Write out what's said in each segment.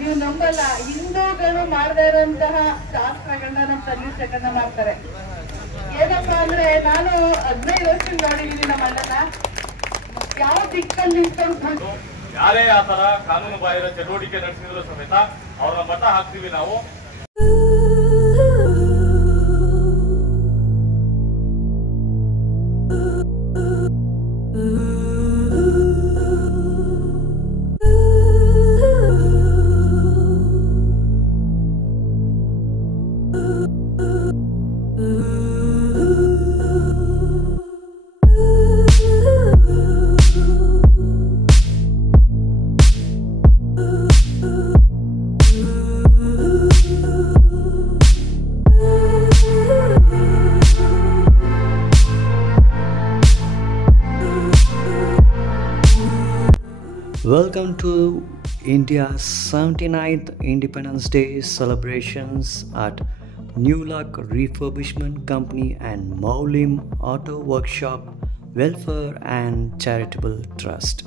ನೀವು ನಂಬಲ್ಲ, ಹಿಂದೂಗಳು ಮಾಡದೇ ಇರುವಂತಹ ಶಾಸ್ತ್ರಗಳನ್ನ ನಮ್ಮ ತಂದೆ ಮಾಡ್ತಾರೆ. ಏನಪ್ಪಾ ಅಂದ್ರೆ, ನಾನು 15 ವರ್ಷ ನೋಡಿದೀನಿ ನಮ್ಮ ಅಣ್ಣನ ಯಾವ ದಿಕ್ಕಲ್ಲಿ ನಿಂತ್ಕೊಂಡು. ಯಾರೇ ಆ ತರ ಕಾನೂನು ಬಾಹಿರ ಚಟುವಟಿಕೆ ನಡೆಸಿದ್ರು ಸಮೇತ ಅವರ ಮತ ಹಾಕ್ತೀವಿ ನಾವು. Welcome to India's 79th Independence Day celebrations at New Luck Refurbishment Company and Maulim Auto Workshop Welfare and Charitable Trust.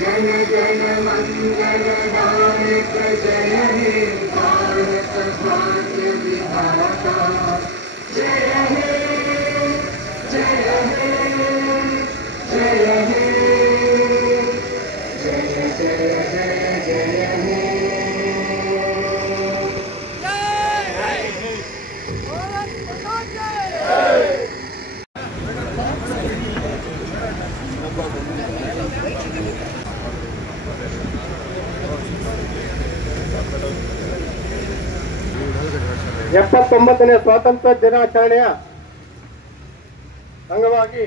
जन जन मंगल दायक जय हे भारत भाग्य विधाता जय हे जय हे जय हे जय जय जय जय हे ಎಪ್ಪತ್ತೊಂಬತ್ತನೇ ಸ್ವಾತಂತ್ರ್ಯ ದಿನಾಚರಣೆಯ ಅಂಗವಾಗಿ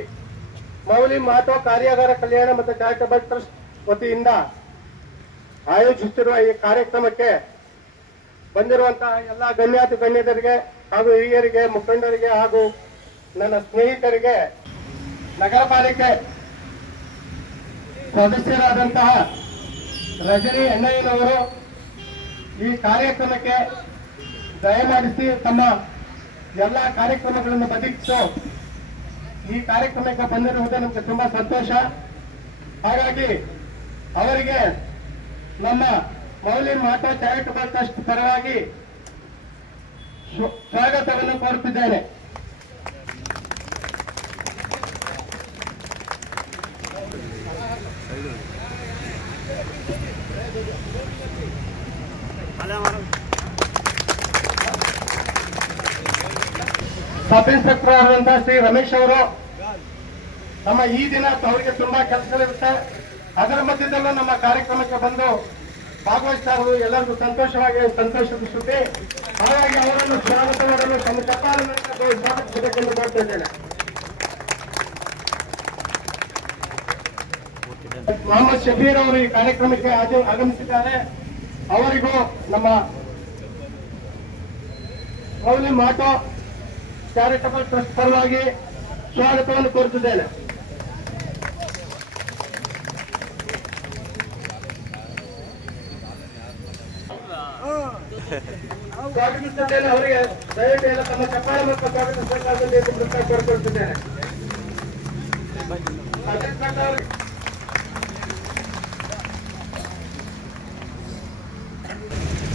ಮೌಲಿಂ ಆಟೋ ಕಾರ್ಯಾಗಾರ ಕಲ್ಯಾಣ ಮತ್ತು ಚಾರಿಟಬಲ್ ಟ್ರಸ್ಟ್ ವತಿಯಿಂದ ಆಯೋಜಿಸುತ್ತಿರುವ ಈ ಕಾರ್ಯಕ್ರಮಕ್ಕೆ ಬಂದಿರುವಂತಹ ಎಲ್ಲ ಗಣ್ಯಾತಿ ಗಣ್ಯರಿಗೆ ಹಾಗೂ ಹಿರಿಯರಿಗೆ ಮುಖಂಡರಿಗೆ ಹಾಗೂ ನನ್ನ ಸ್ನೇಹಿತರಿಗೆ ನಗರ ಪಾಲಿಕೆ ಸದಸ್ಯರಾದಂತಹ ರಜನಿ ಅಣ್ಣಯ್ಯನವರು ಈ ಕಾರ್ಯಕ್ರಮಕ್ಕೆ ದಯಮಾಡಿಸಿ ತಮ್ಮ ಎಲ್ಲ ಕಾರ್ಯಕ್ರಮಗಳನ್ನು ಬದಿಗಿಟ್ಟು ಈ ಕಾರ್ಯಕ್ರಮಕ್ಕೆ ಬಂದಿರುವುದು ನಮಗೆ ತುಂಬಾ ಸಂತೋಷ. ಹಾಗಾಗಿ ಅವರಿಗೆ ನಮ್ಮ ಮೌಲ್ಯ ಮಾತಾ ಚಾರಿಟಬಲ್ ಟ್ರಸ್ಟ್ ಪರವಾಗಿ ಸ್ವಾಗತವನ್ನು ಕೋರುತ್ತಿದ್ದೇನೆ. ಸಬ್ ಇನ್ಸ್ಪೆಕ್ಟರ್ ಆದಂತಹ ಶ್ರೀ ರಮೇಶ್ ಅವರು ನಮ್ಮ ಈ ದಿನ ಅವರಿಗೆ ತುಂಬಾ ಕೆಲಸಗಳಿರುತ್ತೆ, ಅದರ ಮಧ್ಯದಲ್ಲೂ ನಮ್ಮ ಕಾರ್ಯಕ್ರಮಕ್ಕೆ ಬಂದು ಭಾಗವಹಿಸ್ತಾ ಇರುವುದು ಎಲ್ಲರಿಗೂ ಸಂತೋಷದ ಸುದ್ದಿ. ಹಾಗಾಗಿ ಅವರನ್ನು ಸ್ವಾಗತ ಮಾಡಲು ತಮ್ಮ ಚಪ್ಪಾಳೆಯನ್ನು ಸ್ವಾಗತಿಸಬೇಕೆಂದು ಕೋರುತ್ತಿದ್ದೇನೆ. ಮೊಹಮ್ಮದ್ ಶಬೀರ್ ಅವರು ಈ ಕಾರ್ಯಕ್ರಮಕ್ಕೆ ಆಗಮಿಸಿದ್ದಾರೆ. ಅವರಿಗೂ ನಮ್ಮ ಮೌಲ್ಯ ಮಾಟೋ ಚಾರಿಟಬಲ್ ಟ್ರಸ್ಟ್ ಪರವಾಗಿ ಸ್ವಾಗತವನ್ನು ಕೋರುತ್ತಿದ್ದೇನೆ. ಸ್ವಾಗತಿಸುತ್ತೇನೆ. ಅವರಿಗೆ ದಯವಿಟ್ಟು ಎಲ್ಲ ತಮ್ಮ ಚಪ್ಪಾಳೆ ಮತ್ತು ಸ್ವಾಗತಿಸಬೇಕಾದಲ್ಲಿ ಕೋರಿಕೊಳ್ಳುತ್ತಿದ್ದೇನೆ.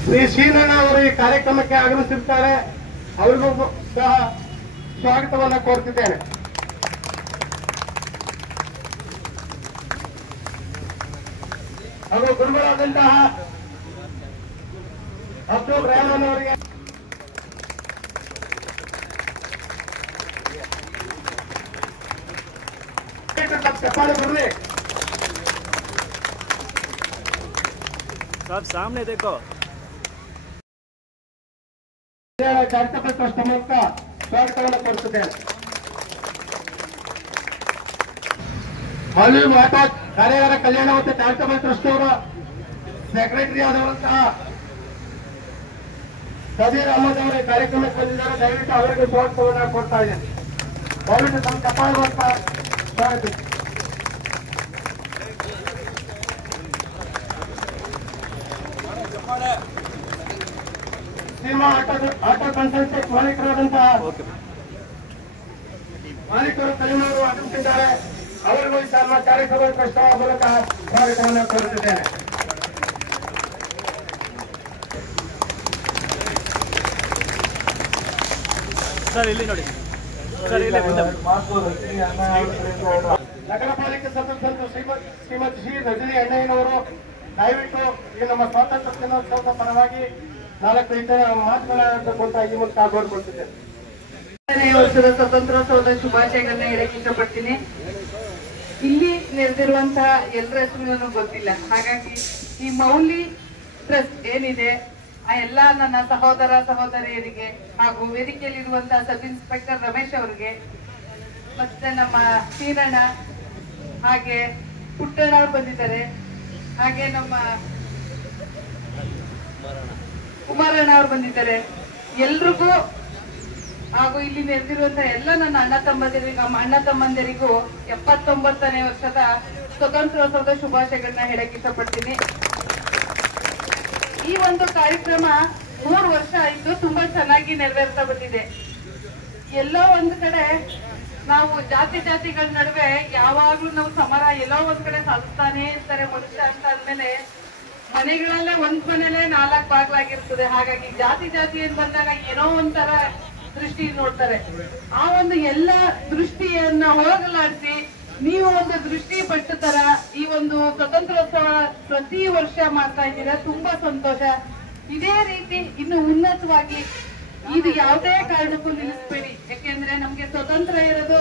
ಶ್ರೀ ಶ್ರೀನಣ್ಣ ಅವರು ಈ ಕಾರ್ಯಕ್ರಮಕ್ಕೆ ಆಗಮಿಸಿರ್ತಾರೆ. ಅವರಿಗೂ ಸಹ ಸ್ವಾಗತವನ್ನು ಕೋರುತ್ತಿದ್ದೇನೆ. ಹಾಗೂ ಗುರುಗಳಾದಂತಹ ಅಬ್ದುಲ್ ರೆಹಮಾನ್ ಅವರಿಗೆ ಚಪ್ಪಾಳೆ ಬರ್ರಿ. सब सामने देखो. ಚಾರಿಟಬಲ್ ಟ್ರಸ್ಟ್ ಮೂಲಕ ಸ್ವಾಗತವನ್ನು ಕೋರುತ್ತಿದ್ದೇನೆ. ಮೌಲ್ಯ ಮಾತಾ ಕಾರ್ಯಾಗಾರ ಕಲ್ಯಾಣ ಮತ್ತು ಚಾರಿಟಬಲ್ ಟ್ರಸ್ಟ್ ಅವರ ಸೆಕ್ರೆಟರಿ ಆದವರಂತಹ ಸದೀರ್ ಅಹಮದ್ ಅವರ ಕಾರ್ಯಕ್ರಮಕ್ಕೆ ಬಂದಿದ್ದಾರೆ. ದಯವಿಟ್ಟು ಅವರಿಗೆ ಸ್ವಾಗತವನ್ನು ಕೊಡ್ತಾ ಇದ್ದೇನೆ. ದಯವಿಟ್ಟು ತಮ್ಮ ಚಪ್ಪಾಳೆ ಮೂಲಕ ಸ್ವಾಗತಿಸಿ. ಸೀಮಾ ಆಟೋ ಕನ್ಸಲ್ಟೆಂಟ್ ಮಾಲೀಕರಾದಂತಹ ಮಾಲೀಕರು ಕಲಿಮವರು ಆಗಮಿಸಿದ್ದಾರೆ. ಅವರಿಗೂ ನಮ್ಮ ಚಾರಿಟಬಲ್ ಟ್ರಸ್ಟ್ ಮೂಲಕ ಸ್ವಾಗತವನ್ನು ಕೋರುತ್ತಿದ್ದೇನೆ. ಸರ್ ಇಲ್ಲಿ ನೋಡಿ ಸರ್, ಇಲ್ಲಿ ನಗರ ಪಾಲಿಕೆ ಸದಸ್ಯರು ಶ್ರೀಮತಿ ಶ್ರೀ ರಜನಿ ಅಣ್ಣಯ್ಯನವರು ದಯವಿಟ್ಟು ಈ ನಮ್ಮ ಸ್ವಾತಂತ್ರ್ಯ ದಿನೋತ್ಸವದ ಪರವಾಗಿ 4 ಮಾತುಗಳಾಡಬೇಕು ಅಂತ ಈ ಮೂಲಕ ಕೋರಿಕೊಳ್ತಿದ್ದೇನೆ. ವರ್ಷದ ಸ್ವತಂತ್ರೋತ್ಸವದ ಶುಭಾಶಯಗಳನ್ನ ಹೇಳಕ್ ಇಷ್ಟಪಡ್ತೀನಿ. ಇಲ್ಲಿ ನೆರೆದಿರುವಂತಹ ಎಲ್ಲರ ಹೆಸರು ನನಗೆ ಗೊತ್ತಿಲ್ಲ. ಹಾಗಾಗಿ ಈ ಮೌಲಿ ಟ್ರಸ್ಟ್ ಏನಿದೆ ಆ ಎಲ್ಲ ನನ್ನ ಸಹೋದರ ಸಹೋದರಿಯರಿಗೆ ಹಾಗೂ ವೇದಿಕೆಯಲ್ಲಿರುವಂತಹ ಸಬ್ ಇನ್ಸ್ಪೆಕ್ಟರ್ ರಮೇಶ್ ಅವರಿಗೆ, ಮತ್ತೆ ನಮ್ಮ ಶ್ರೀರಣ್ಣ, ಹಾಗೆ ಪುಟ್ಟಣ್ಣ ಅವರು ಬಂದಿದ್ದಾರೆ, ಹಾಗೆ ನಮ್ಮ ಕುಮಾರಣ್ಣ ಅವರು ಬಂದಿದ್ದಾರೆ. ಎಲ್ರಿಗೂ ಹಾಗೂ ಇಲ್ಲಿ ನೆರೆದಿರುವಂತಹ ಎಲ್ಲ ನನ್ನ ಅಣ್ಣ ತಮ್ಮಂದಿರಿಗೂ 79ನೇ ವರ್ಷದ ಸ್ವತಂತ್ರೋತ್ಸವದ ಶುಭಾಶಯಗಳನ್ನ ಹೇಳಕ್ ಇಷ್ಟಪಡ್ತೀನಿ. ಈ ಒಂದು ಕಾರ್ಯಕ್ರಮ 3 ವರ್ಷ ಆಯ್ತು, ತುಂಬಾ ಚೆನ್ನಾಗಿ ನೆರವೇರ್ತಾ ಬಂದಿದೆ. ಎಲ್ಲೋ ಒಂದ್ ಕಡೆ ನಾವು ಜಾತಿಗಳ ನಡುವೆ ಯಾವಾಗ್ಲೂ ನಾವು ಸಮರ ಎಲ್ಲೋ ಒಂದ್ ಕಡೆ ಸಾಧಿಸ್ತಾನೆ ಇರ್ತಾರೆ ಮನುಷ್ಯ ಅಂತ ಅಂದ್ಮೇಲೆ ಮನೆಗಳಲ್ಲೇ ಒಂದ್ ಮನೇಲೆ 4 ಬಾಗ್ಲಾಗಿರ್ತದೆ. ಹಾಗಾಗಿ ಜಾತಿ ಅಂತ ಬಂದಾಗ ಏನೋ ಒಂಥರ ದೃಷ್ಟಿ ನೋಡ್ತಾರೆ. ಆ ಒಂದು ಎಲ್ಲ ದೃಷ್ಟಿಯನ್ನ ಹೋಗಲಾಡಿಸಿ ನೀವು ಒಂದು ದೃಷ್ಟಿ ಪಟ್ಟ ತರ ಈ ಒಂದು ಸ್ವತಂತ್ರೋತ್ಸವ ಪ್ರತಿ ವರ್ಷ ಮಾಡ್ತಾ ಇದ್ದೀರಾ. ತುಂಬಾ ಸಂತೋಷ. ಇದೇ ರೀತಿ ಇನ್ನು ಉನ್ನತವಾಗಿ ಇದು ಯಾವುದೇ ಕಾರಣಕ್ಕೂ ನಿಲ್ಲಿಸ್ಬೇಡಿ. ಯಾಕೆಂದ್ರೆ ನಮ್ಗೆ ಸ್ವತಂತ್ರ ಇರೋದು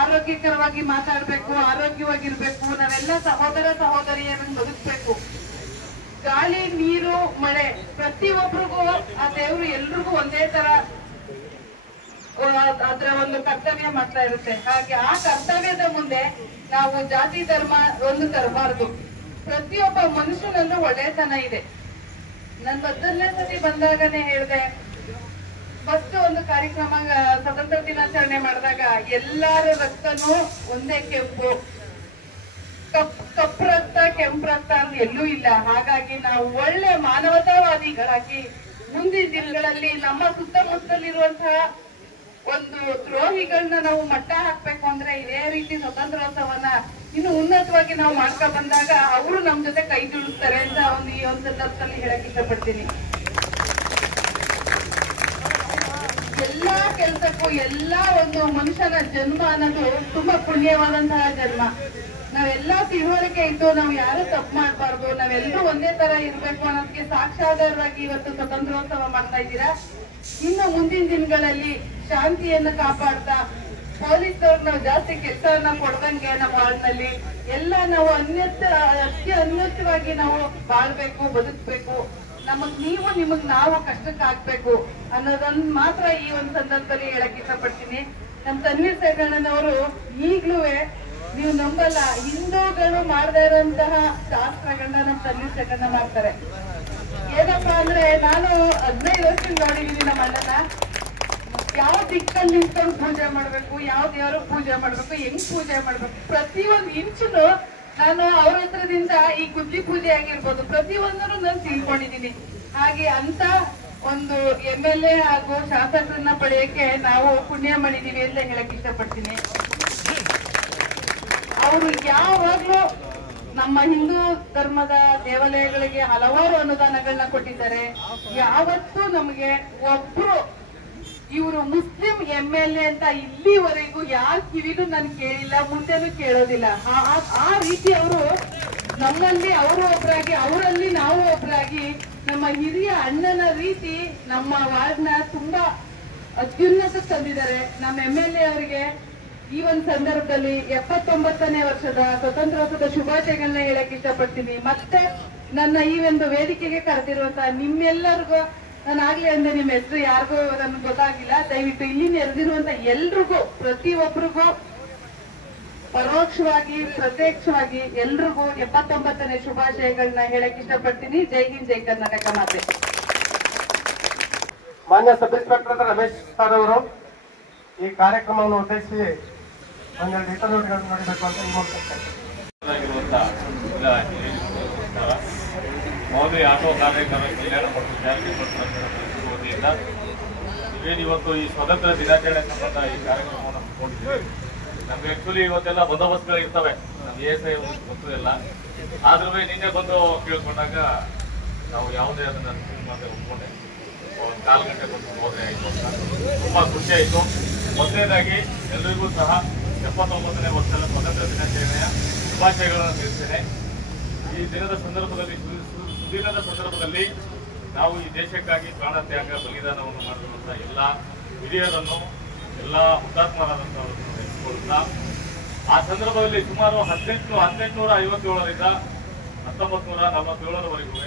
ಆರೋಗ್ಯಕರವಾಗಿ ಮಾತಾಡ್ಬೇಕು, ಆರೋಗ್ಯವಾಗಿರ್ಬೇಕು, ನಾವೆಲ್ಲ ಸಹೋದರ ಸಹೋದರಿಯರನ್ನು ಬದುಕ್ಬೇಕು. ಗಾಳಿ, ನೀರು, ಮಳೆ ಪ್ರತಿಯೊಬ್ಬರಿಗೂ ಆ ದೇವರು ಎಲ್ರಿಗೂ ಒಂದೇ ತರ ಅದರ ಒಂದು ಕರ್ತವ್ಯ ಮಾಡ್ತಾ ಇರುತ್ತೆ. ಹಾಗೆ ಆ ಕರ್ತವ್ಯದ ಮುಂದೆ ನಾವು ಜಾತಿ ಧರ್ಮ ಒಂದು ತರಬಾರದು. ಪ್ರತಿಯೊಬ್ಬ ಮನುಷ್ಯನಲ್ಲೂ ಒಳ್ಳೆತನ ಇದೆ. ನಾನು ಮೊದಲನೇ ಸತಿ ಬಂದಾಗನೇ ಹೇಳಿದೆ, ಫಸ್ಟ್ ಒಂದು ಕಾರ್ಯಕ್ರಮ ಸ್ವತಂತ್ರ ದಿನಾಚರಣೆ ಮಾಡಿದಾಗ ಎಲ್ಲರ ರಕ್ತನೂ ಒಂದೇ ಕೆಂಪು, ಕಪ್ಪು ರಕ್ತ ಕೆಂಪು ರಕ್ತ ಅಂತ ಎಲ್ಲೂ ಇಲ್ಲ. ಹಾಗಾಗಿ ನಾವು ಒಳ್ಳೆ ಮಾನವತಾವಾದಿಗಳಾಗಿ ಮುಂದಿನ ದಿನಗಳಲ್ಲಿ ನಮ್ಮ ಸುತ್ತಮುತ್ತಲಿರುವಂತಹ ಒಂದು ದ್ರೋಹಿಗಳನ್ನ ನಾವು ಮಟ್ಟ ಹಾಕ್ಬೇಕು ಅಂದ್ರೆ ಇದೇ ರೀತಿ ಸ್ವತಂತ್ರೋತ್ಸವನ ಇನ್ನು ಉನ್ನತವಾಗಿ ನಾವು ಮಾಡ್ಕೊ ಬಂದಾಗ ಅವರು ನಮ್ ಜೊತೆ ಕೈ ಜೋಡಿಸ್ತಾರೆ ಅಂತ ಈ ಒಂದು ಸಂದರ್ಭದಲ್ಲಿ ಹೇಳಕ್ ಇಷ್ಟಪಡ್ತೀನಿ. ಎಲ್ಲಾ ಕೆಲ್ಸಕ್ಕೂ ಎಲ್ಲಾ ಒಂದು ಮನುಷ್ಯನ ಜನ್ಮ ಅನ್ನೋದು ತುಂಬಾ ಪುಣ್ಯವಾದಂತಹ ಜನ್ಮ. ನಾವೆಲ್ಲಾ ತಿಳುವಳಿಕೆ ಇದ್ದು ನಾವು ಯಾರು ತಪ್ಪು ಮಾಡ್ಬಾರ್ದು, ನಾವೆಲ್ಲರೂ ಒಂದೇ ತರ ಇರ್ಬೇಕು ಅನ್ನೋದಕ್ಕೆ ಸಾಕ್ಷಾಧಾರವಾಗಿ ಇವತ್ತು ಸ್ವತಂತ್ರೋತ್ಸವ ಮಾಡ್ತಾ ಇದ್ದೀರಾ. ಇನ್ನು ಮುಂದಿನ ದಿನಗಳಲ್ಲಿ ಶಾಂತಿಯನ್ನ ಕಾಪಾಡ್ತಾ ಪೊಲೀಸವ್ರು ನಾವು ಜಾಸ್ತಿ ಕೆಲಸವನ್ನ ಕೊಡ್ದಂಗೆ ನಮ್ಮ ವಾರ್ಡ್ನಲ್ಲಿ ಎಲ್ಲ ನಾವು ಅನ್ಯೋನ್ಯವಾಗಿ ನಾವು ಬಾಳ್ಬೇಕು, ಬದುಕ್ಬೇಕು, ನಿಮಗ್ ನಾವು ಕಷ್ಟಕ್ಕೆ ಆಗ್ಬೇಕು ಅನ್ನೋದನ್ನ ಮಾತ್ರ ಈ ಒಂದು ಸಂದರ್ಭದಲ್ಲಿ ಹೇಳಕ್ ಇಷ್ಟಪಡ್ತೀನಿ. ನಮ್ ತನ್ವೀರ್ ಸೇಗಣ್ಣನವರು ಈಗ್ಲೂ ನೀವು ನಂಬಲ್ಲ, ಹಿಂದೂಗಳು ಮಾಡದೇ ಇರುವಂತಹ ಶಾಸ್ತ್ರಗಳನ್ನ ನಮ್ ತನ್ವೀರ್ ಸೇಗಣ್ಣ ಮಾಡ್ತಾರೆ. ಏನಪ್ಪಾ ಅಂದ್ರೆ ನಾನು 15 ವರ್ಷ ನೋಡಿದೀನಿ ನಮ್ಮ ಅಣ್ಣನ. ಯಾವ ದಿಕ್ಕಲ್ಲಿ ನಿಂತ್ಕೊಂಡು ಪೂಜೆ ಮಾಡ್ಬೇಕು, ಯಾವ ದೇವರು ಪೂಜೆ ಮಾಡ್ಬೇಕು, ಹೆಂಗ್ ಪೂಜೆ ಮಾಡ್ಬೇಕು, ಪ್ರತಿಯೊಂದು ಇಂಚುನು ನಾನು ಅವ್ರ ಹತ್ರದಿಂದ ಈ ಗುದ್ದಿ ಪೂಜೆ ಆಗಿರ್ಬೋದು ಪ್ರತಿಯೊಂದನ್ನು ನಾನು ತಿಳ್ಕೊಂಡಿದ್ದೀನಿ. ಹಾಗೆ ಅಂತ ಒಂದು MLA ಹಾಗೂ ಶಾಸಕರನ್ನ ಪಡೆಯಕ್ಕೆ ನಾವು ಪುಣ್ಯ ಮಾಡಿದೀವಿ ಅಂತ ಹೇಳಕ್ ಇಷ್ಟಪಡ್ತೀನಿ. ಅವರು ಯಾವಾಗ್ಲೂ ನಮ್ಮ ಹಿಂದೂ ಧರ್ಮದ ದೇವಾಲಯಗಳಿಗೆ ಹಲವಾರು ಅನುದಾನಗಳನ್ನ ಕೊಟ್ಟಿದ್ದಾರೆ. ಯಾವತ್ತೂ ನಮಗೆ ಒಬ್ರು ಇವರು ಮುಸ್ಲಿಂ MLA ಅಂತ ಇಲ್ಲಿವರೆಗೂ ಯಾರ ಕಿವಿನೂ ನಾನು ಕೇಳಿಲ್ಲ, ಮುಂದೆನೂ ಕೇಳೋದಿಲ್ಲ. ಆ ರೀತಿ ಅವರು ನಮ್ಮಲ್ಲಿ ಅವರು ಒಬ್ಬರಾಗಿ, ಅವರಲ್ಲಿ ನಾವು ಒಬ್ಬರಾಗಿ, ನಮ್ಮ ಹಿರಿಯ ಅಣ್ಣನ ರೀತಿ ನಮ್ಮ ವಾರ್ಡ್ನ ತುಂಬಾ ಅತ್ಯುನ್ನತ ತಂದಿದ್ದಾರೆ. ನಮ್ಮ MLA ಅವರಿಗೆ ಈ ಒಂದು ಸಂದರ್ಭದಲ್ಲಿ 79ನೇ ವರ್ಷದ ಸ್ವತಂತ್ರೋತ್ಸವದ ಶುಭಾಶಯಗಳನ್ನ ಹೇಳಕ್ ಇಷ್ಟಪಡ್ತೀನಿ. ಮತ್ತೆ ನನ್ನ ಈ ಒಂದು ವೇದಿಕೆಗೆ ಕರೆದಿರುವಂತಹ ನಿಮ್ಮೆಲ್ಲರಿಗೂ, ನಾನು ಆಗ್ಲೇ ಅಂದ್ರೆ ನಿಮ್ಮ ಹೆಸರು ಯಾರಿಗೂ ನನ್ಗೆ ಗೊತ್ತಾಗಿಲ್ಲ, ದಯವಿಟ್ಟು ಇಲ್ಲಿ ನೆರೆದಿರುವಂತ ಎಲ್ರಿಗೂ, ಪ್ರತಿಯೊಬ್ಬರಿಗೂ ಪರೋಕ್ಷವಾಗಿ ಪ್ರತ್ಯಕ್ಷವಾಗಿ ಎಲ್ರಿಗೂ 79ನೇ ಶುಭಾಶಯಗಳನ್ನ ಹೇಳಕ್ ಇಷ್ಟಪಡ್ತೀನಿ. ಜೈ ಹಿಂದ್, ಜೈ ಕರ್ನಾಟಕ ಮಾತೆ. ಮಾನ್ಯ ಸಬ್ ಇನ್ಸ್ಪೆಕ್ಟರ್ ರಮೇಶ್ ಸರ್ ಅವರು ಈ ಕಾರ್ಯಕ್ರಮವನ್ನು ಉದ್ದೇಶಿಸಿ ಒಂದೆರಡು ಹಿತನುಡಿಗಳನ್ನು ನೋಡಬೇಕು ಅಂತ ಮೌಲ್ಯ ಆಟೋ ಕಾರ್ಯಕ್ರಮ ಕಲ್ಯಾಣ ಮತ್ತು ಜಾತಿ ವತಿಯಿಂದ ಇವತ್ತು ಈ ಸ್ವತಂತ್ರ ದಿನಾಚರಣೆ ಸಂಬಂಧ ಈ ಕಾರ್ಯಕ್ರಮವನ್ನು ಹಮ್ಮಿಕೊಂಡಿದ್ದೀವಿ. ನಮ್ಗೆ ಆಕ್ಚುಲಿ ಇವತ್ತೆಲ್ಲ ಬಂದೋಬಸ್ತ್ಗಳು ಇರ್ತವೆ, ನಮ್ಗೆ ASI ಗೊತ್ತು ಇಲ್ಲ. ಆದ್ರೂ ನಿನ್ನೆ ಬಂದು ಕೇಳ್ಕೊಂಡಾಗ ನಾವು ಯಾವುದೇ ಅದನ್ನ ಒಪ್ಕೊಂಡೆ. 4 ಗಂಟೆ ಬಂದು ಹೋದ್ರೆ ಆಯ್ತು ಅಂತ ತುಂಬಾ ಖುಷಿ ಆಯ್ತು. ಮೊದಲನೇದಾಗಿ ಎಲ್ಲರಿಗೂ ಸಹ 79ನೇ ವರ್ಷದ ಸ್ವತಂತ್ರ ದಿನಾಚರಣೆಯ ಶುಭಾಶಯಗಳನ್ನು ತಿಳಿಸ್ತೇನೆ. ಈ ದಿನದ ಸಂದರ್ಭದಲ್ಲಿ, ಸುದಿನದ ಸಂದರ್ಭದಲ್ಲಿ ನಾವು ಈ ದೇಶಕ್ಕಾಗಿ ಪ್ರಾಣ ತ್ಯಾಗ ಬಲಿದಾನವನ್ನು ಮಾಡಿರುವಂತಹ ಎಲ್ಲ ಹಿರಿಯರನ್ನು, ಎಲ್ಲ ಹುತಾತ್ಮರಾದಂತಹವರನ್ನು ನೆನೆಸಿಕೊಳ್ಳುತ್ತಾ, ಆ ಸಂದರ್ಭದಲ್ಲಿ ಸುಮಾರು 1857ರಿಂದ 1947ರವರೆಗೂ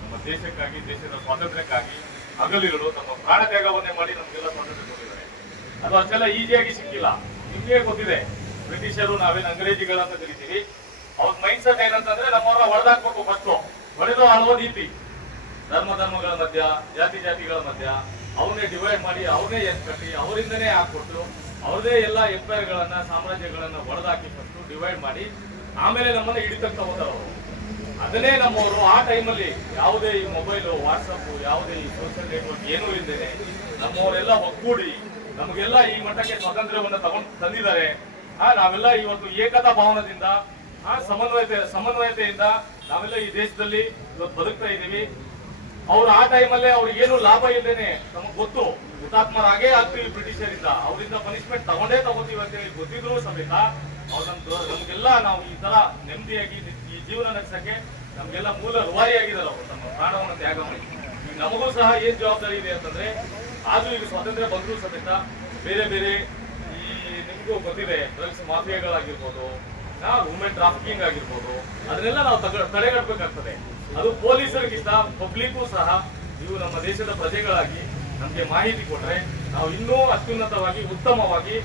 ನಮ್ಮ ದೇಶಕ್ಕಾಗಿ, ದೇಶದ ಸ್ವಾತಂತ್ರ್ಯಕ್ಕಾಗಿ ಹಗಲಿರುಳು ತಮ್ಮ ಪ್ರಾಣ ತ್ಯಾಗವನ್ನೇ ಮಾಡಿ ನಮಗೆಲ್ಲ ಸ್ವಾತಂತ್ರ್ಯ ಕೊಟ್ಟಿದ್ದಾರೆ. ಅದು ಅಷ್ಟೆಲ್ಲ ಈಸಿಯಾಗಿ ಸಿಕ್ಕಿಲ್ಲ. ನಿಮ್ಗೆ ಗೊತ್ತಿದೆ, ಬ್ರಿಟಿಷರು ನಾವೇನು ಅಂಗ್ರೇಜಿಗಳಂತ ಕರಿತೀವಿ, ಅವ್ರ ಮೈಂಡ್ ಸೆಟ್ ಏನಂತಂದ್ರೆ ನಮ್ಮವ್ರ ಹೊಡೆದಾಕ್ಬೇಕು, ಫಸ್ಟ್ ಹೊಡೆದು ಆಳುವ ನೀತಿ, ಧರ್ಮಗಳ ಮಧ್ಯ, ಜಾತಿಗಳ ಮಧ್ಯ ಅವನ್ನೇ ಡಿವೈಡ್ ಮಾಡಿ, ಅವರನ್ನೇ ಕಟ್ಟಿ, ಅವರಿಂದನೇ ಹಾಕೊಟ್ಟು, ಅವ್ರದೇ ಎಲ್ಲ ಎಂಪೈರ್ಗಳನ್ನ, ಸಾಮ್ರಾಜ್ಯಗಳನ್ನ ಹೊಡೆದಾಕಿ ಫಸ್ಟ್ ಡಿವೈಡ್ ಮಾಡಿ ಆಮೇಲೆ ನಮ್ಮನ್ನ ಹಿಡಿತಕ್ಕ ಹೋದವರು. ಅದನ್ನೇ ನಮ್ಮವರು ಆ ಟೈಮಲ್ಲಿ ಯಾವುದೇ ಈ ಮೊಬೈಲು, ವಾಟ್ಸಪ್, ಯಾವುದೇ ಈ ಸೋಷಿಯಲ್ ನೆಟ್ವರ್ಕ್ ಏನೂ ಇದ್ದೇನೆ ನಮ್ಮವರೆಲ್ಲ ಒಗ್ಗೂಡಿ ನಮಗೆಲ್ಲ ಈ ಮಟ್ಟಕ್ಕೆ ಸ್ವಾತಂತ್ರ್ಯವನ್ನ ತಂದಿದ್ದಾರೆ. ನಾವೆಲ್ಲ ಇವತ್ತು ಏಕತಾ ಭಾವನದಿಂದ, ಸಮನ್ವಯತೆಯಿಂದ ನಾವೆಲ್ಲ ಈ ದೇಶದಲ್ಲಿ ಇವತ್ತು ಬದುಕ್ತಾ ಇದ್ದೀವಿ. ಅವ್ರು ಆ ಟೈಮಲ್ಲೇ ಅವ್ರಿಗೆ ಏನು ಲಾಭ ಇಲ್ದೇನೆ, ನಮಗ್ ಗೊತ್ತು ಹುತಾತ್ಮರಾಗೇ ಆಗ್ತೀವಿ ಬ್ರಿಟಿಷರಿಂದ, ಅವರಿಂದ ಪನಿಷ್ಮೆಂಟ್ ತಗೋತೀವಿ ಅಂತ ಹೇಳಿ ಗೊತ್ತಿದ್ರು ಸಮೇತ ನಮ್ಗೆಲ್ಲ ನಾವು ಈ ತರ ನೆಮ್ಮದಿಯಾಗಿ ಈ ಜೀವನ ನಡೆಸಕ್ಕೆ ನಮ್ಗೆಲ್ಲ ಮೂಲ ರೂವಾರಿಯಾಗಿದ್ದಾರೆ. ಅವರು ನಮ್ಮ ಪ್ರಾಣವನ್ನು ತ್ಯಾಗ ಮಾಡಿ. ಈಗ ನಮಗೂ ಸಹ ಏನ್ ಜವಾಬ್ದಾರಿ ಇದೆ ಅಂತಂದ್ರೆ, ಆದ್ರೂ ಈಗ ಸ್ವಾತಂತ್ರ್ಯ ಬಂದರೂ ಸಮೇತ ಬೇರೆ ಬೇರೆ ಈ ನಿಮ್ಗೂ ಗೊತ್ತಿದೆ, ಡ್ರಗ್ಸ್ ಮಾಫಿಯಾಗಳಾಗಿರ್ಬೋದು, ವುಮೆನ್ ಟ್ರಾಫಿಕಿಂಗ್ ಆಗಿರ್ಬೋದು, ಅದನ್ನೆಲ್ಲ ನಾವು ತಡೆಗಟ್ಟಬೇಕಾಗ್ತದೆ. ಅದು ಪೊಲೀಸರಿಗಿಂತ ಪಬ್ಲಿಕ್ಗೂ ಸಹ ನೀವು ನಮ್ಮ ದೇಶದ ಪ್ರಜೆಗಳಾಗಿ ನಮ್ಗೆ ಮಾಹಿತಿ ಕೊಟ್ರೆ ನಾವು ಇನ್ನೂ ಅತ್ಯುನ್ನತವಾಗಿ, ಉತ್ತಮವಾಗಿ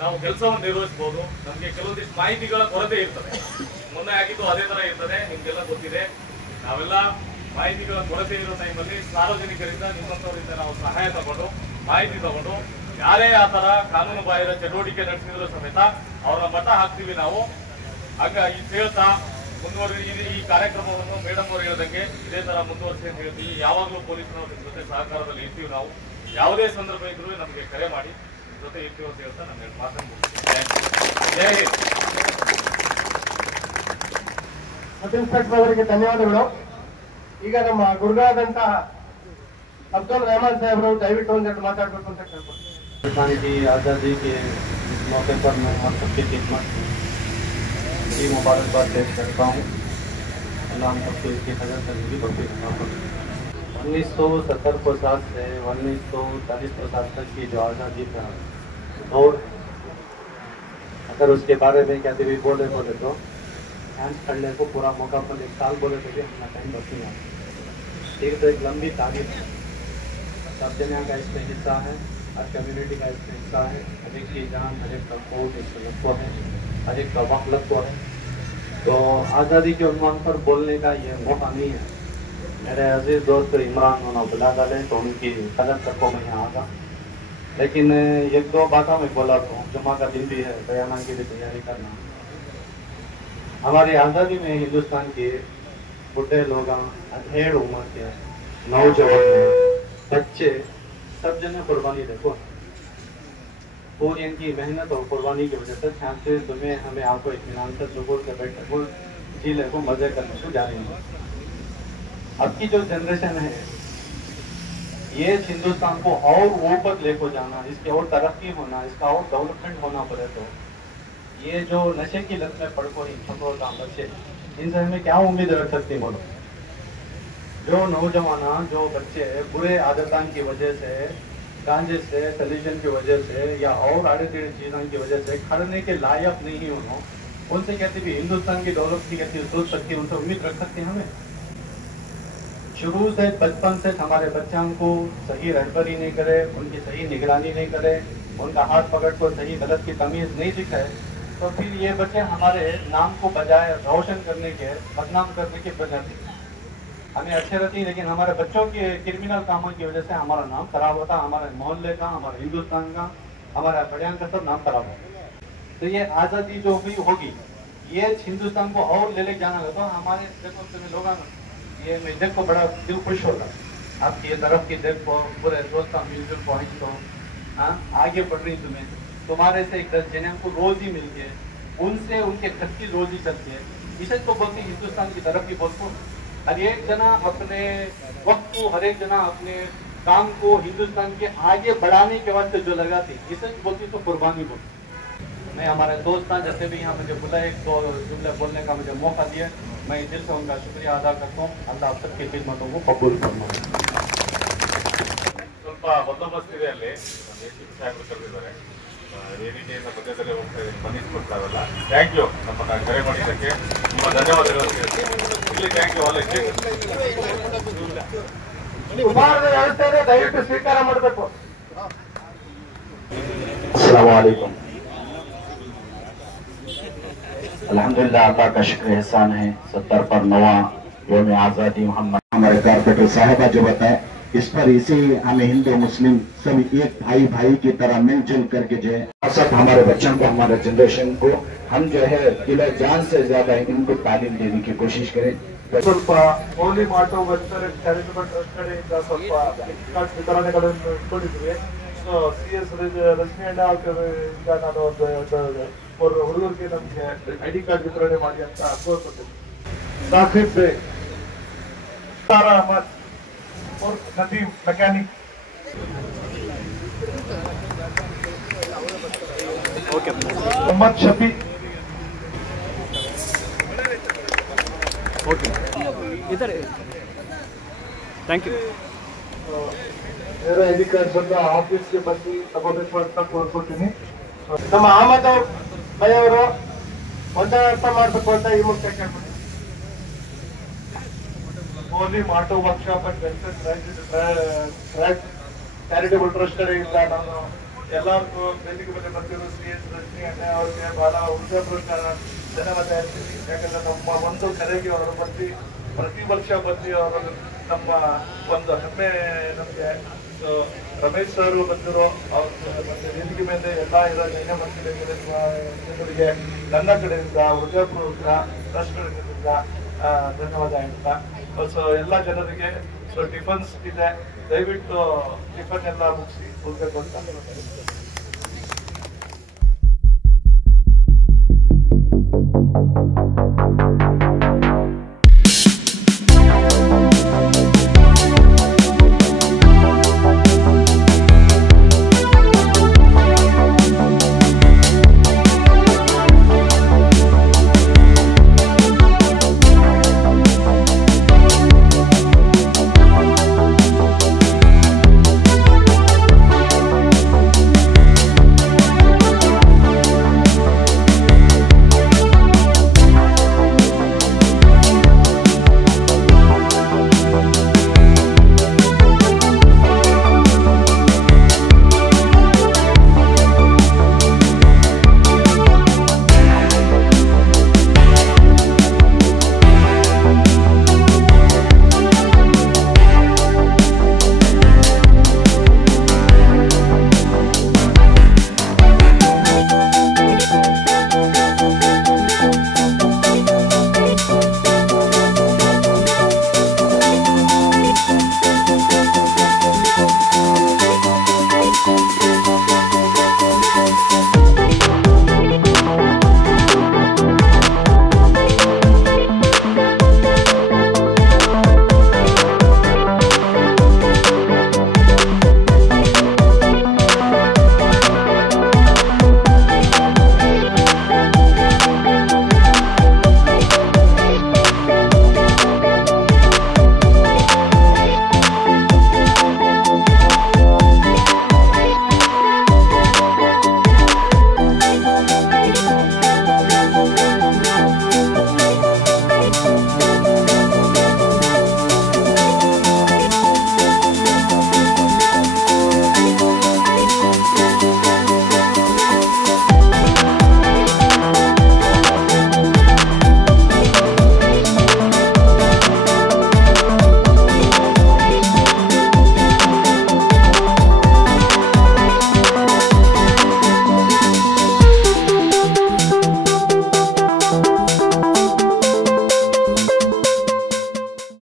ನಾವು ಕೆಲಸವನ್ನು ನಿರ್ವಹಿಸಬಹುದು. ನಮ್ಗೆ ಕೆಲವೊಂದಿಷ್ಟು ಮಾಹಿತಿಗಳ ಕೊರತೆ ಇರ್ತದೆ, ಮೊನ್ನೆ ಆಗಿದ್ದು ಅದೇ ತರ ಇರ್ತದೆ, ನಿಮ್ಗೆಲ್ಲ ಗೊತ್ತಿದೆ. ನಾವೆಲ್ಲ ಮಾಹಿತಿಗಳ ಕೊರತೆ ಇರೋ ಟೈಮಲ್ಲಿ ಸಾರ್ವಜನಿಕರಿಂದ, ನಿಮ್ಮಂತವರಿಂದ ನಾವು ಸಹಾಯ ತಗೊಂಡು, ಮಾಹಿತಿ ತಗೊಂಡು, ಯಾರೇ ಆ ತರ ಕಾನೂನು ಬಾಹಿರ ಚಟುವಟಿಕೆ ನಡೆಸಿದ್ರು ಸಮೇತ ಅವರ ಮಟ್ಟ ಹಾಕ್ತೀವಿ ನಾವು. ಹಾಗಾಗಿ ಹೇಳ್ತಾ ಈ ಕಾರ್ಯಕ್ರಮವನ್ನು ಮೇಡಮ್ ಅವರು ಹೇಳಿದಂಗೆ ಇದೇ ತರ ಮುಂದುವರಿಸಿ ಅಂತ ಹೇಳ್ತೀವಿ. ಯಾವಾಗಲೂ ಪೊಲೀಸ್ನವ್ರ ಜೊತೆ ಸಹಕಾರದಲ್ಲಿ ಇರ್ತೀವಿ ನಾವು. ಯಾವುದೇ ಸಂದರ್ಭ ಇದ್ರೂ ನಮಗೆ ಕರೆ ಮಾಡಿ ಜೊತೆ ಇರ್ತೀವಿ ಅಂತ ಹೇಳ್ತಾ ನಾನು ಮಾತನ್ನು ಜೈ ಹಿಂದ್. ಸಬ್ ಇನ್ಸ್ಪೆಕ್ಟರ್ ಅವರಿಗೆ ಧನ್ಯವಾದಗಳು. ಈಗ ನಮ್ಮ ಗುರುಗಳಾದಂತ ಅಬ್ದುಲ್ ರೆಹಮಾನ್ ಸಾಹೇಬರು ದಯವಿಟ್ಟು ಒಂದೆರಡು ಮಾತಾಡಬೇಕು ಅಂತ ಕೇಳ್ಕೊಳ್ತೀನಿ. हिंदुस्तान की आज़ादी के मौके पर मैं हम सबकी खिदमत की मुबारकबाद पेश करता हूँ। अल्लाह हम सबको इसकी हजर करने की तौफीक अता फरमाए। 1970 को साथ से 1940 को साथ तक की जो आज़ादी का दौर, अगर उसके बारे में कहते हुए बोले तो हैंड्स खड़ने को पूरा मौका पर 1 साल बोले तो भी अपना टाइम बच नहीं आता। एक तो एक लंबी तारीख है, सब दुनिया का इसमें हिस्सा है, हर कम्युनिटी का इसमें हिस्सा है। हर एक की जान, हर एक का कोट इसमें लगता है, हर एक का वक्त लगता है। तो आज़ादी के उन्वान पर बोलने का ये मौका नहीं है। मेरे अजीज दोस्त इमरान उन्होंने बुला डाले तो उनकी कदर तक को मैं यहाँ आगा, लेकिन 1-2 बातें मैं बोला तो जुम्मा का दिन भी है, बयाना की भी तैयारी करना। हमारी आज़ादी में हिंदुस्तान के बुढ़े लोग, अधेड़ उम्र के नौजवान, बच्चे, सब जने कुर्बानी देखो। पूरी इनकी मेहनत और कुर्बानी की वजह से शांति तुम्हें हमें आपको इत्मीनान से सुकून से बैठे को झीले को मजे करने को जा रही है। अब की जो जनरेशन है ये हिंदुस्तान को और ऊपर लेकर जाना, इसकी और तरक्की होना, इसका और डेवलपमेंट होना पड़े तो ये जो नशे की लत में पड़ को ही छोटा बच्चे, इनसे हमें क्या उम्मीद रख सकती बोलो। जो नौजवान, जो बच्चे बुरे आदतों की वजह से, गांजे से, टेलीविजन की वजह से या और आड़े टेढ़े चीज़ों की वजह से खड़ने के लायक नहीं होना, उनसे कहती भी हिंदुस्तान की डेवलप की कहती सोच सकती है, उनसे उम्मीद रख सकते हैं हमें। शुरू से बचपन से हमारे बच्चों को सही रहबरी नहीं करे, उनकी सही निगरानी नहीं करे, उनका हाथ पकड़ को सही गलत की तमीज़ नहीं दिखाए, तो फिर ये बच्चे हमारे नाम को बजाय रोशन करने के, बदनाम करने के बजाय हमें अच्छे रहती, लेकिन हमारे बच्चों के क्रिमिनल कामों की वजह से हमारा नाम खराब होता, हमारे मोहल्ले का, हमारे हिंदुस्तान का, हमारा बढ़िया का सब नाम खराब होता। तो ये आज़ादी जो भी होगी ये हिंदुस्तान को और ले जाना है। तो हमारे देखो तुम्हें लोग ये मैं देखो बड़ा दिल खुश होगा आपकी ये तरफ की देखो, पूरे दोस्तों म्यूजिक पॉइंट तो हाँ आगे बढ़ रही, तुम्हें तुम्हारे से 10 जने को रोज ही मिल के उनसे उनके घर की रोजी चलती है। इसे तो बोलती हिंदुस्तान की तरफ की बोलते, हर एक जना अपने वक्त को, हर एक जना अपने काम को हिंदुस्तान के आगे बढ़ाने के वास्ते जो लगाती, इसे बोलती तो कुर्बानी बोलती। मैं हमारे दोस्त जैसे भी यहाँ मुझे बुलाए, एक तो जुमले बोलने का मुझे मौका दिया, मैं दिल से उनका शुक्रिया अदा करता हूँ। अल्लाह आप सबकी खिदमतों को कबूल फरमाए। ಸ್ವಲ್ಪ ಬಂದೋಬಸ್ತ್ ಇದೆ ಅಲ್ಲಿ, ಸಾಹೇಬರು ಕರೆದಿದ್ದಾರೆ, ಏನಿದೆಯಿಂದ ಮಧ್ಯದಲ್ಲೇ ಹೋಗ್ತಾ ಇದೆ, ಬಂದಿಸ್ಕೊಡ್ತಾರಲ್ಲ. ಥ್ಯಾಂಕ್ ಯು, ನಮ್ಮನ್ನ ಕರೆ ಮಾಡಿದ್ದಕ್ಕೆ ತುಂಬ ಧನ್ಯವಾದಗಳು ಅಂತ ಹೇಳ್ತೀನಿ. ಇಲ್ಲಿ ಥ್ಯಾಂಕ್ ಯು ಆಲ್. ಉಪಹಾರದ ವ್ಯವಸ್ಥೆ ಇದೆ, ದಯವಿಟ್ಟು ಸ್ವೀಕಾರ ಮಾಡಬೇಕು. अस्सलाम वालेकुम। अल्हम्दुलिल्लाह अल्लाह का शुक्र एहसान है 70 पर नवा योम आज़ादी मोहम्मद हमारे कारपेटर साहिबा जो बताए, इस पर इसे हमें हिंदू मुस्लिम सभी एक भाई भाई की तरह मिलजुल करके जो है सब हमारे बच्चों को, हमारे जनरेशन को हम जो है दिल जान से ज्यादा इनको तालीम देने की कोशिश करें। ಸ್ವಲ್ಪ ಹೋಲಿ ಮಾಡೋ ಚಾರಿಟಬಲ್ ಟ್ರಸ್ಟ್ ಕಡೆಯಿಂದ ಸ್ವಲ್ಪ ಕಾರ್ಡ್ ವಿತರಣೆಗಳನ್ನು ಇಟ್ಕೊಂಡಿದ್ವಿ. ಸೊ CS ರಶ್ಮಿ ಅಣ್ಣ ಇಂದ ನಾನು ಒಂದು ಹುಡುಗರಿಗೆ ನಮಗೆ ID ಕಾರ್ಡ್ ವಿತರಣೆ ಮಾಡಿ ಅಂತ ಕೋರ್ಕೊಟ್ಟಿದ್ವಿ. ಸಾಕಿಬ್ ಬೇಗ್, ಸಾರಾ ಅಹಮದ್ और नदीम मैकेनिक, मोहम्मद शफी, ओके इधर थैंक यू। ಬೇರೆ ID ಕಾರ್ಡ್ ಬಂದು ಆಫೀಸ್ಗೆ ಬಂದು ತಗೋಬೇಕು ಅಂತ ಕೋರ್ಕೊತೀನಿ. ನಮ್ಮ ಅಹಮದ್ ಭೈ ಅವರು ಒಂದೇ ಅರ್ಥ ಮಾಡಬೇಕು ಅಂತ ಈ ಮೂಲಕ ಕೇಳ್ಬಿಟ್ಟು holy auto workshop and charitable trust ಕಡೆಯಿಂದ ನಾನು ಎಲ್ಲರಿಗೂ ವೇದಿಕೆ ಮೇಲೆ ಬರ್ತಿರೋ CS ರಶ್ಮಿ ಅಣ್ಣ ಅವ್ರಿಗೆ ಬಹಳ ಹೃದಯಪೂರ್ವಕ ಧನ್ಯವಾದ ಹೇಳ್ತೀನಿ. ಯಾಕಂದ್ರೆ ನಮ್ಮ ಒಂದು ಕರೆಗೆ ಅವರು ಪ್ರತಿ ವರ್ಷ ಬಂದು ಅವರು ನಮ್ಮ ಒಂದು ಹೆಮ್ಮೆ ನಮಗೆ ಸೊ ರಮೇಶ್ ಸರ್ ಬಂದಿರೋ ಮತ್ತೆ ವೇದಿಕೆ ಮೇಲೆ ಎಲ್ಲ ಇರೋ ಜನ ಜನರಿಗೆ ನನ್ನ ಕಡೆಯಿಂದ ಹೃದಯಪೂರ್ವಕ ಟ್ರಸ್ಟ್ ಕಡೆಯಿಂದ ಧನ್ಯವಾದ ಹೇಳ್ತಾ ಸೊ ಎಲ್ಲ ಜನರಿಗೆ ಸೊ ಟಿಫನ್ಸ್ ಇದೆ, ದಯವಿಟ್ಟು ಟಿಫನ್ ಎಲ್ಲ ಮುಗಿಸಿ ಹೋಗ್ಬೇಕು ಅಂತ Thank you.